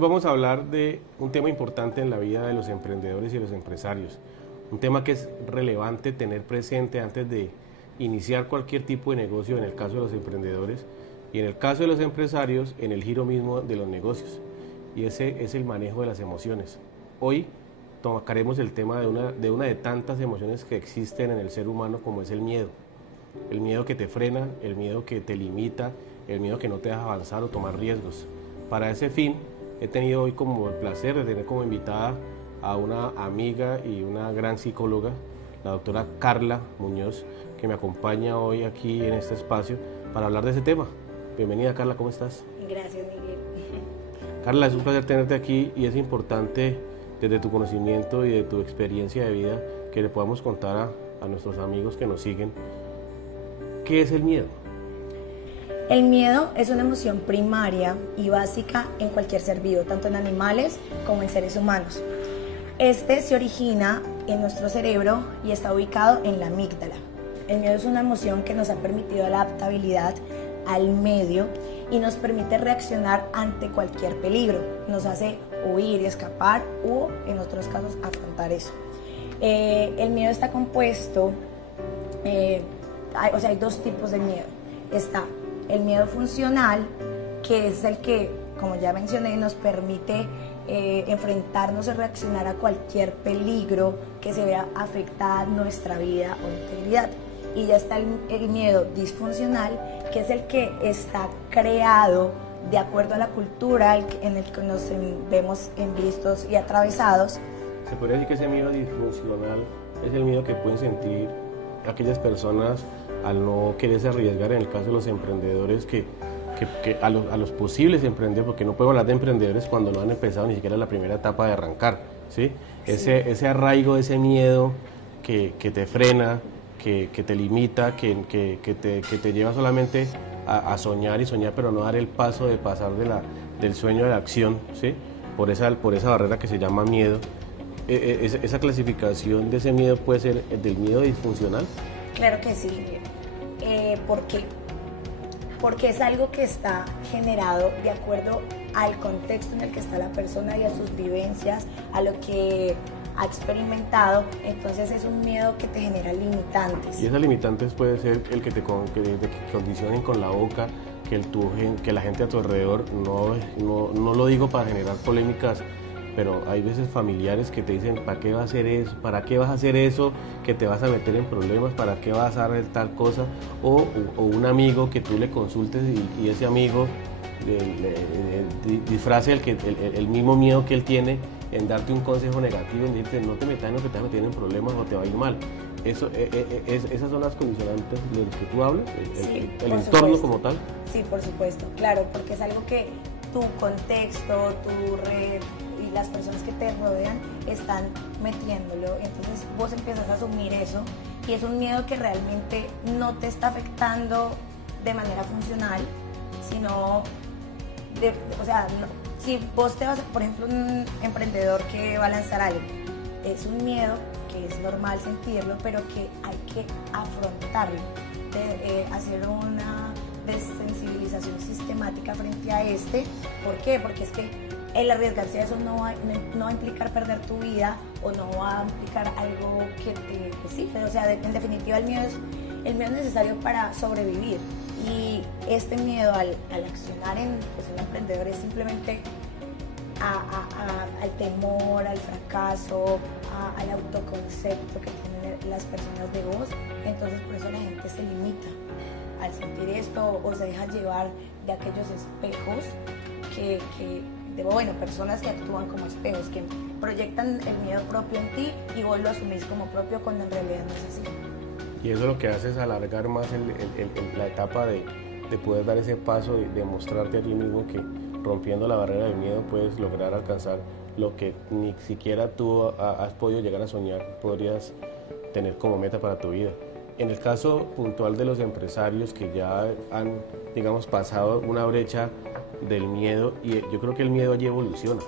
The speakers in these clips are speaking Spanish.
vamos a hablar de un tema importante en la vida de los emprendedores y los empresarios. Un tema que es relevante tener presente antes de iniciar cualquier tipo de negocio, en el caso de los emprendedores, y en el caso de los empresarios, en el giro mismo de los negocios. Y ese es el manejo de las emociones. Hoy tocaremos el tema de una de tantas emociones que existen en el ser humano, como es el miedo. El miedo que te frena, el miedo que te limita, el miedo que no te deja avanzar o tomar riesgos. Para ese fin, he tenido hoy como el placer de tener como invitada a una amiga y una gran psicóloga, la doctora Carla Muñoz, que me acompaña hoy aquí en este espacio para hablar de ese tema. Bienvenida, Carla, ¿cómo estás? Gracias, Miguel. Carla, es un placer tenerte aquí y es importante desde tu conocimiento y de tu experiencia de vida que le podamos contar a nuestros amigos que nos siguen qué es el miedo. El miedo es una emoción primaria y básica en cualquier ser vivo, tanto en animales como en seres humanos. Este se origina en nuestro cerebro y está ubicado en la amígdala. El miedo es una emoción que nos ha permitido la adaptabilidad al medio y nos permite reaccionar ante cualquier peligro. Nos hace huir y escapar o, en otros casos, afrontar eso. El miedo está compuesto, hay dos tipos de miedo. Está el miedo funcional, que es el que, como ya mencioné, nos permite enfrentarnos y reaccionar a cualquier peligro que se vea afectada nuestra vida o integridad. Y ya está el miedo disfuncional, que es el que está creado de acuerdo a la cultura en el que nos vemos envistos y atravesados. Se podría decir que ese miedo disfuncional es el miedo que pueden sentir aquellas personas al no quererse arriesgar, en el caso de los emprendedores, que a los posibles emprendedores, porque no puedo hablar de emprendedores cuando no han empezado ni siquiera la primera etapa de arrancar, ¿sí? Sí. Ese arraigo, ese miedo que te frena, que te limita, que te lleva solamente a soñar y soñar, pero no dar el paso de pasar del sueño a la acción, ¿sí? Por esa barrera que se llama miedo. ¿Esa clasificación de ese miedo puede ser del miedo disfuncional? Claro que sí. ¿Por qué? Porque es algo que está generado de acuerdo al contexto en el que está la persona y a sus vivencias, a lo que ha experimentado. Entonces es un miedo que te genera limitantes. Y esas limitantes puede ser el que te condicionen con la boca, que la gente a tu alrededor, no lo digo para generar polémicas, pero hay veces familiares que te dicen: ¿para qué vas a hacer eso? ¿Para qué vas a hacer eso? Que te vas a meter en problemas, ¿para qué vas a hacer tal cosa? O un amigo que tú le consultes y ese amigo disfrace el mismo miedo que él tiene en darte un consejo negativo, en decirte: no te metas en lo que te vas a meter en problemas o te va a ir mal. Esas son las condicionantes de las que tú hablas, el entorno supuesto. Como tal. Sí, por supuesto, claro, porque es algo que tu contexto, tu red y las personas que te rodean están metiéndolo. Entonces vos empiezas a asumir eso y es un miedo que realmente no te está afectando de manera funcional, sino si vos te vas, por ejemplo, un emprendedor que va a lanzar algo, es un miedo que es normal sentirlo, pero que hay que afrontarlo, hacer una desensibilización sistemática frente a ¿Por qué? Porque es que el arriesgarse a eso no va a implicar perder tu vida o no va a implicar algo que te exige. O sea, en definitiva el miedo es necesario para sobrevivir. Y este miedo al accionar en un emprendedor es simplemente al temor, al fracaso, al autoconcepto que tienen las personas de vos. Entonces por eso la gente se limita al sentir esto o se deja llevar de aquellos espejos personas que actúan como espejos, que proyectan el miedo propio en ti y vos lo asumís como propio cuando en realidad no es así. Y eso lo que hace es alargar más la etapa de poder dar ese paso y demostrarte a ti mismo que rompiendo la barrera del miedo puedes lograr alcanzar lo que ni siquiera tú has podido llegar a soñar, podrías tener como meta para tu vida. En el caso puntual de los empresarios que ya han, digamos, pasado una brecha del miedo, y yo creo que el miedo allí evoluciona,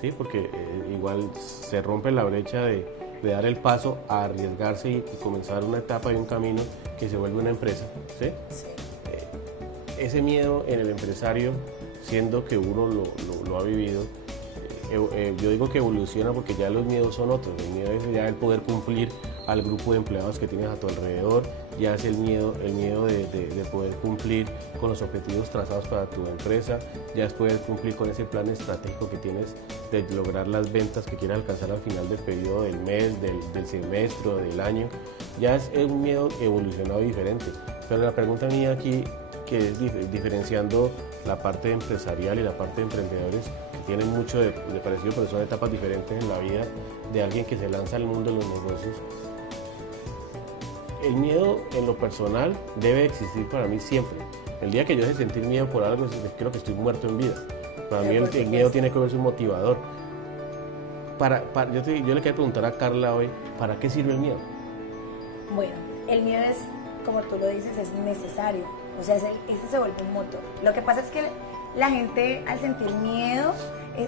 ¿sí? Porque igual se rompe la brecha de dar el paso a arriesgarse y comenzar una etapa y un camino que se vuelve una empresa, ¿sí? Sí. Ese miedo en el empresario, siendo que uno lo ha vivido, yo digo que evoluciona porque ya los miedos son otros. El miedo es ya el poder cumplir al grupo de empleados que tienes a tu alrededor, ya es el miedo de poder cumplir con los objetivos trazados para tu empresa, ya es poder cumplir con ese plan estratégico que tienes de lograr las ventas que quieres alcanzar al final del periodo del mes, del semestre o del año. Ya es un miedo evolucionado diferente. Pero la pregunta mía aquí, que es diferenciando la parte empresarial y la parte de emprendedores, tienen mucho de parecido, pero son etapas diferentes en la vida de alguien que se lanza al mundo de los negocios. El miedo en lo personal debe existir para mí siempre. El día que yo deje de sentir miedo por algo, creo que estoy muerto en vida. Para mí el miedo tiene que verse un motivador. Yo le quiero preguntar a Carla hoy, ¿para qué sirve el miedo? Bueno, el miedo es, como tú lo dices, es necesario. O sea, ese se vuelve un motor. Lo que pasa es que la gente al sentir miedo,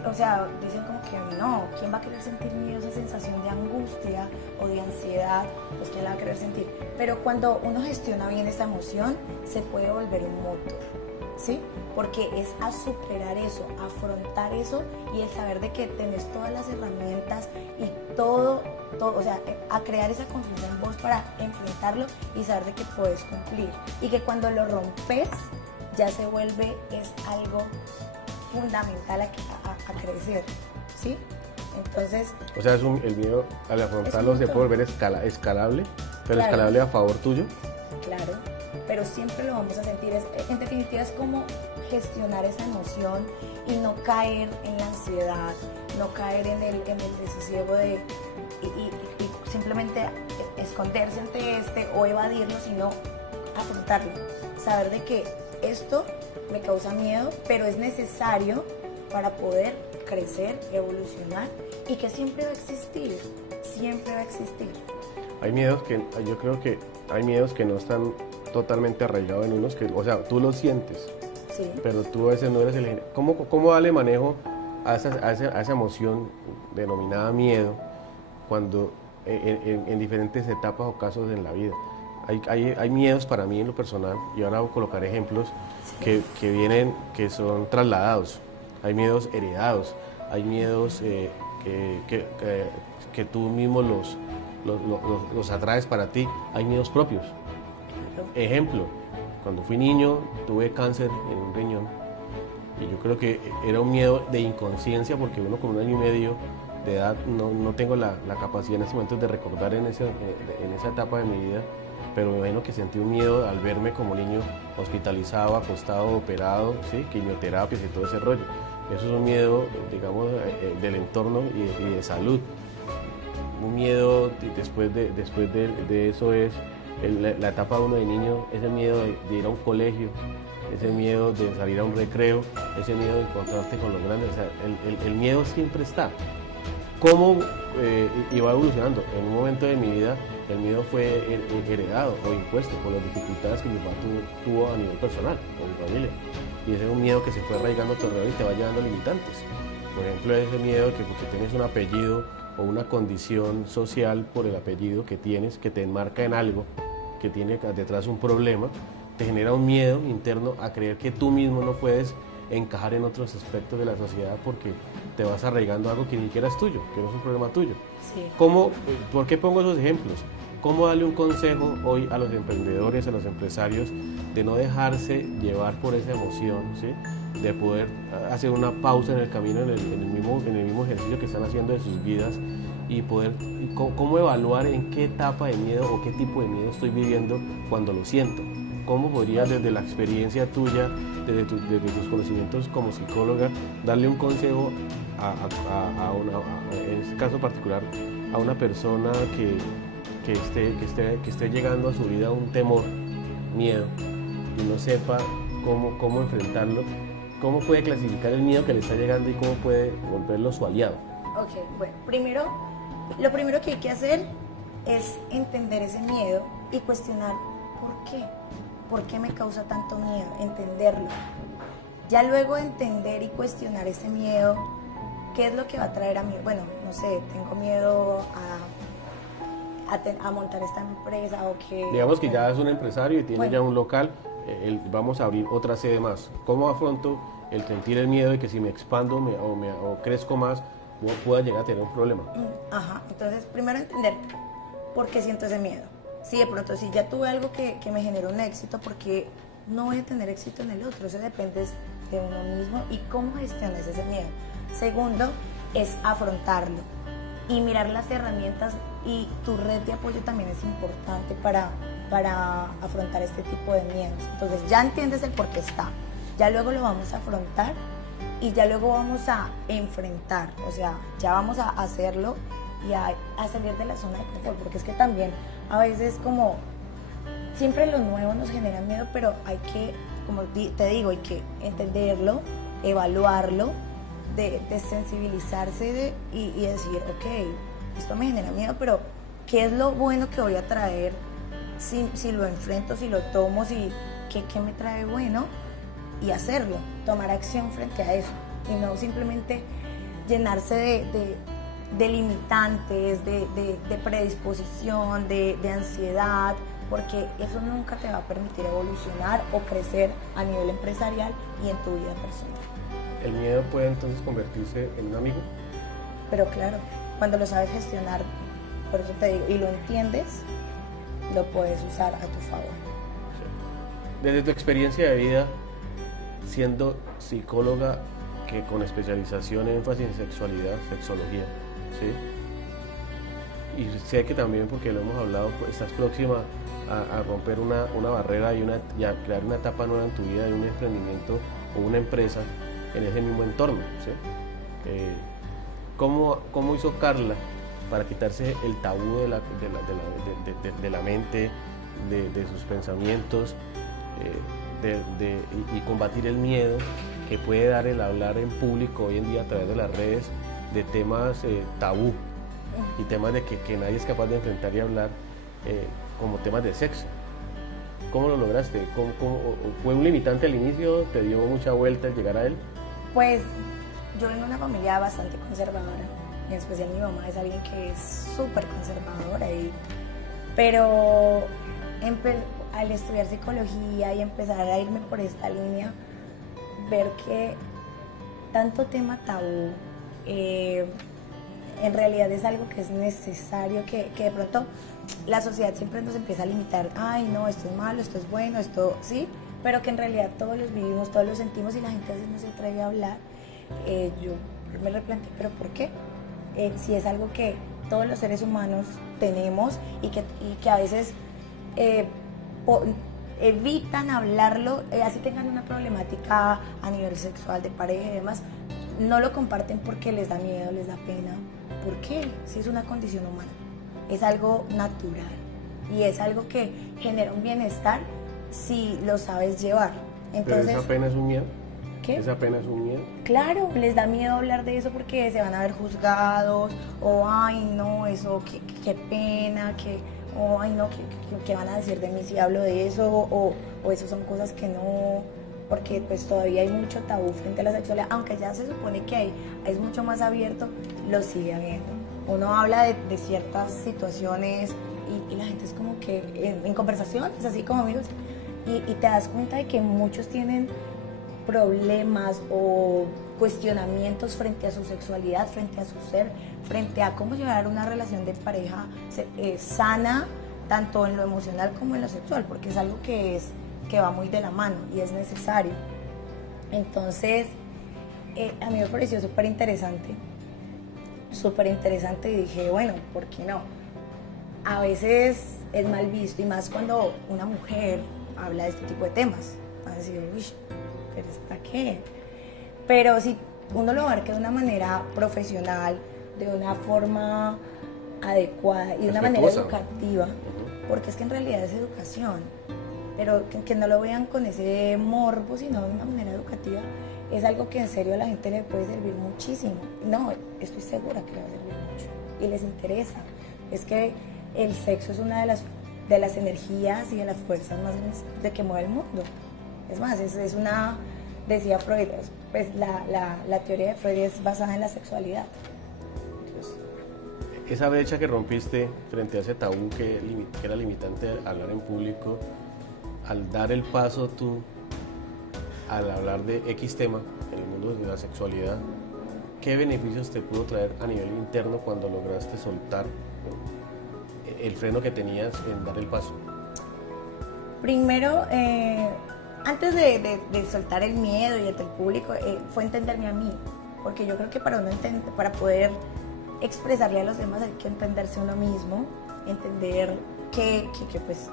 o sea, dicen como que no, ¿quién va a querer sentir miedo? Esa sensación de angustia o de ansiedad, pues ¿quién la va a querer sentir? Pero cuando uno gestiona bien esa emoción, se puede volver un motor, ¿sí? Porque es a superar eso, a afrontar eso y el saber de que tenés todas las herramientas y todo, o sea, a crear esa confianza en vos para enfrentarlo y saber de que puedes cumplir. Y que cuando lo rompes, ya se vuelve, es algo fundamental a crecer, ¿sí? Entonces... O sea, el miedo al afrontarlo se puede volver escalable, pero claro, escalable a favor tuyo. Claro, pero siempre lo vamos a sentir. En definitiva es como gestionar esa emoción y no caer en la ansiedad, no caer en el desasiego y simplemente esconderse ante o evadirlo, sino afrontarlo, saber de que esto me causa miedo, pero es necesario para poder crecer, evolucionar y que siempre va a existir, siempre va a existir. Hay miedos yo creo que hay miedos que no están totalmente arraigados en unos, o sea, tú los sientes, sí, pero tú a veces no eres el... ¿Cómo darle manejo a esa emoción denominada miedo cuando en diferentes etapas o casos en la vida? Hay miedos para mí en lo personal, y ahora voy a colocar ejemplos que vienen, que son trasladados. Hay miedos heredados, hay miedos que tú mismo los atraes para ti, hay miedos propios. Ejemplo, cuando fui niño tuve cáncer en un riñón y yo creo que era un miedo de inconsciencia porque uno con 1 año y medio de edad no tengo la capacidad en ese momento de recordar en esa etapa de mi vida, pero me imagino que sentí un miedo al verme como niño hospitalizado, acostado, operado, ¿sí? Quimioterapias y todo ese rollo. Eso es un miedo, digamos, del entorno y de salud. Un miedo después de eso es la etapa 1 de niño, ese miedo de ir a un colegio, ese miedo de salir a un recreo, ese miedo de encontrarte con los grandes. O sea, el miedo siempre está. ¿Cómo? Y va evolucionando. En un momento de mi vida el miedo fue heredado o impuesto por las dificultades que mi papá tuvo a nivel personal con mi familia. Y ese es un miedo que se fue arraigando a tu alrededor y te va llevando limitantes. Por ejemplo, ese miedo de que porque tienes un apellido o una condición social por el apellido que tienes, que te enmarca en algo, que tiene detrás un problema, te genera un miedo interno a creer que tú mismo no puedes encajar en otros aspectos de la sociedad porque te vas arraigando algo que ni siquiera es tuyo, que no es un problema tuyo. Sí. ¿Por qué pongo esos ejemplos? ¿Cómo darle un consejo hoy a los emprendedores, a los empresarios, de no dejarse llevar por esa emoción, ¿sí? De poder hacer una pausa en el camino, en el mismo ejercicio que están haciendo de sus vidas y poder, cómo evaluar en qué etapa de miedo o qué tipo de miedo estoy viviendo cuando lo siento? ¿Cómo podrías desde la experiencia tuya, desde tus conocimientos como psicóloga, darle un consejo en este caso particular, a una persona que esté llegando a su vida un temor, miedo, y no sepa cómo enfrentarlo? ¿Cómo puede clasificar el miedo que le está llegando y cómo puede volverlo su aliado? Ok, bueno, lo primero que hay que hacer es entender ese miedo y cuestionar por qué. ¿Por qué me causa tanto miedo? Entenderlo. Ya luego de entender y cuestionar ese miedo, ¿qué es lo que va a traer a mí? Bueno, no sé, tengo miedo a montar esta empresa o que... Digamos que ya es un empresario y tiene ya un local. vamos a abrir otra sede más. ¿Cómo afronto el sentir el miedo de que si me expando o crezco más, pueda llegar a tener un problema? Ajá, entonces primero entender por qué siento ese miedo. Si de pronto, si ya tuve algo que me generó un éxito, ¿por qué no voy a tener éxito en el otro? Eso depende de uno mismo y cómo gestionas ese miedo. Segundo, es afrontarlo y mirar las herramientas, y tu red de apoyo también es importante para afrontar este tipo de miedos. Entonces ya entiendes el por qué está, ya luego lo vamos a afrontar y ya luego vamos a enfrentar, o sea, ya vamos a hacerlo y a salir de la zona de confort, porque es que también a veces como siempre lo nuevo nos genera miedo, pero hay que, como te digo, hay que entenderlo, evaluarlo, desensibilizarse y decir, ok, esto me genera miedo, pero ¿qué es lo bueno que voy a traer si lo enfrento, si lo tomo, qué me trae bueno? Y hacerlo, tomar acción frente a eso y no simplemente llenarse de limitantes, de predisposición, de ansiedad, porque eso nunca te va a permitir evolucionar o crecer a nivel empresarial y en tu vida personal. ¿El miedo puede entonces convertirse en un amigo? Pero claro, cuando lo sabes gestionar, por eso te digo, y lo entiendes, lo puedes usar a tu favor. Sí. Desde tu experiencia de vida, siendo psicóloga que con especialización en énfasis en sexualidad, sexología, ¿sí? Y sé que también, porque lo hemos hablado, pues, estás próxima a romper una barrera y a crear una etapa nueva en tu vida de un emprendimiento o una empresa en ese mismo entorno, ¿sí? ¿Cómo hizo Carla para quitarse el tabú de la mente, de sus pensamientos, y combatir el miedo que puede dar el hablar en público hoy en día a través de las redes de temas tabú y temas de que nadie es capaz de enfrentar y hablar, como temas de sexo? ¿Cómo lo lograste? ¿Fue un limitante al inicio? ¿Te dio mucha vuelta el llegar a él? Pues yo vengo de una familia bastante conservadora, en especial mi mamá es alguien que es súper conservadora, pero al estudiar psicología y empezar a irme por esta línea, ver que tanto tema tabú en realidad es algo que es necesario, que de pronto la sociedad siempre nos empieza a limitar, ay no, esto es malo, esto es bueno, esto sí, pero que en realidad todos los vivimos, todos los sentimos y la gente a veces no se atreve a hablar. Yo me replanteé, ¿pero por qué? Si es algo que todos los seres humanos tenemos y que a veces evitan hablarlo, así tengan una problemática a nivel sexual, de pareja y demás, no lo comparten porque les da miedo, les da pena. ¿Por qué? Si es una condición humana, es algo natural y es algo que genera un bienestar si lo sabes llevar. Entonces, ¿pero esa pena es un miedo? ¿Qué? ¿Esa pena es un miedo? Claro, les da miedo hablar de eso porque se van a ver juzgados, o ay no, eso, qué pena, o ay no, ¿qué van a decir de mí si hablo de eso? O eso son cosas que no, porque pues todavía hay mucho tabú frente a la sexualidad, aunque ya se supone que es mucho más abierto, lo sigue habiendo. Uno habla de ciertas situaciones y la gente es como que en conversaciones, así como amigos, y te das cuenta de que muchos tienen problemas o cuestionamientos frente a su sexualidad, frente a su ser, frente a cómo llevar una relación de pareja sana, tanto en lo emocional como en lo sexual, porque es algo que va muy de la mano y es necesario. Entonces, a mí me pareció súper interesante y dije, bueno, ¿por qué no? A veces es mal visto y más cuando una mujer habla de este tipo de temas. Van a decir, uy, ¿pero está qué? Pero si uno lo abarca de una manera profesional, de una forma adecuada y de una manera educativa, porque es que en realidad es educación, pero que no lo vean con ese morbo, sino de una manera educativa, es algo que en serio a la gente le puede servir muchísimo. No, estoy segura que le va a servir mucho y les interesa. Es que el sexo es una de las energías y de las fuerzas más grandes de que mueve el mundo. Es más, es una, decía Freud, pues la teoría de Freud es basada en la sexualidad. Entonces, esa brecha que rompiste frente a ese tabú que era limitante al hablar en público, al dar el paso tú, al hablar de X tema en el mundo de la sexualidad, ¿qué beneficios te pudo traer a nivel interno cuando lograste soltar el freno que tenías en dar el paso? Primero, antes de soltar el miedo y ante el público, fue entenderme a mí, porque yo creo que para poder expresarle a los demás hay que entenderse uno mismo, entender que pues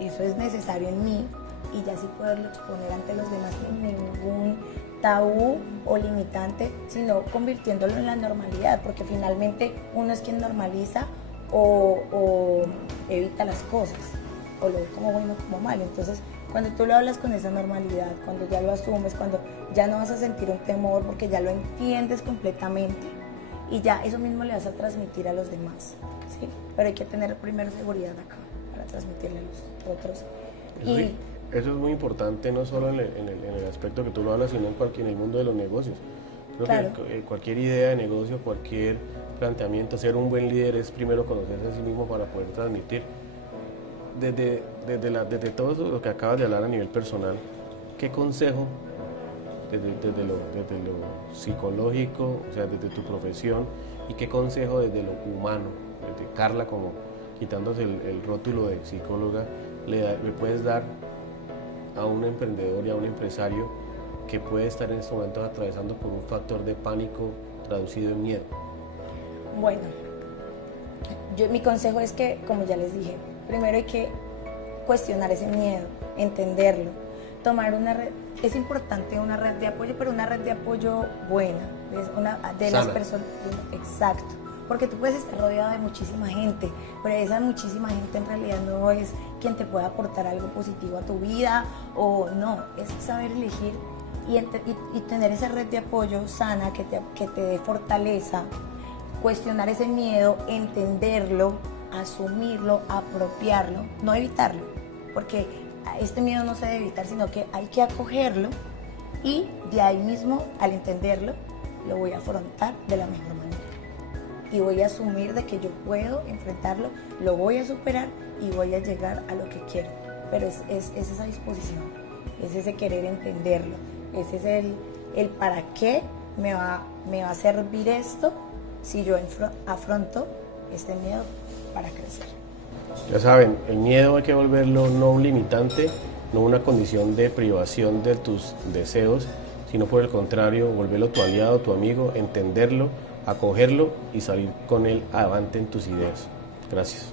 eso es necesario en mí y ya sí poderlo exponer ante los demás sin ningún tabú o limitante, sino convirtiéndolo en la normalidad, porque finalmente uno es quien normaliza o evita las cosas, o lo ve como bueno o como malo. Entonces, cuando tú lo hablas con esa normalidad, cuando ya lo asumes, cuando ya no vas a sentir un temor porque ya lo entiendes completamente y ya eso mismo le vas a transmitir a los demás, ¿sí? Pero hay que tener primero seguridad acá para transmitirle a los otros. Eso es muy importante, no solo en el aspecto que tú lo hablas, sino en el mundo de los negocios. Creo claro. que cualquier idea de negocio, cualquier planteamiento, ser un buen líder es primero conocerse a sí mismo para poder transmitir. Desde todo lo que acabas de hablar a nivel personal, ¿qué consejo, desde lo psicológico, o sea, desde tu profesión, y qué consejo desde lo humano, desde Carla, como quitándose el rótulo de psicóloga, le puedes dar a un emprendedor y a un empresario que puede estar en estos momentos atravesando por un factor de pánico traducido en miedo? Bueno, mi consejo es que, como ya les dije, primero hay que cuestionar ese miedo, entenderlo, tomar una red. Es importante una red de apoyo, pero una red de apoyo buena, de las personas. Exacto, porque tú puedes estar rodeado de muchísima gente, pero esa muchísima gente en realidad no es quien te pueda aportar algo positivo a tu vida, o no, es saber elegir y tener esa red de apoyo sana que te dé fortaleza, cuestionar ese miedo, entenderlo, asumirlo, apropiarlo, no evitarlo, porque este miedo no se debe evitar, sino que hay que acogerlo y de ahí mismo, al entenderlo, lo voy a afrontar de la mejor manera. Y voy a asumir de que yo puedo enfrentarlo, lo voy a superar y voy a llegar a lo que quiero. Pero es esa disposición, es ese querer entenderlo, ese es el para qué me va a servir esto si yo afronto este miedo para crecer. Ya saben, el miedo hay que volverlo no un limitante, no una condición de privación de tus deseos, sino por el contrario, volverlo tu aliado, tu amigo, entenderlo, acogerlo y salir con él adelante en tus ideas. Gracias.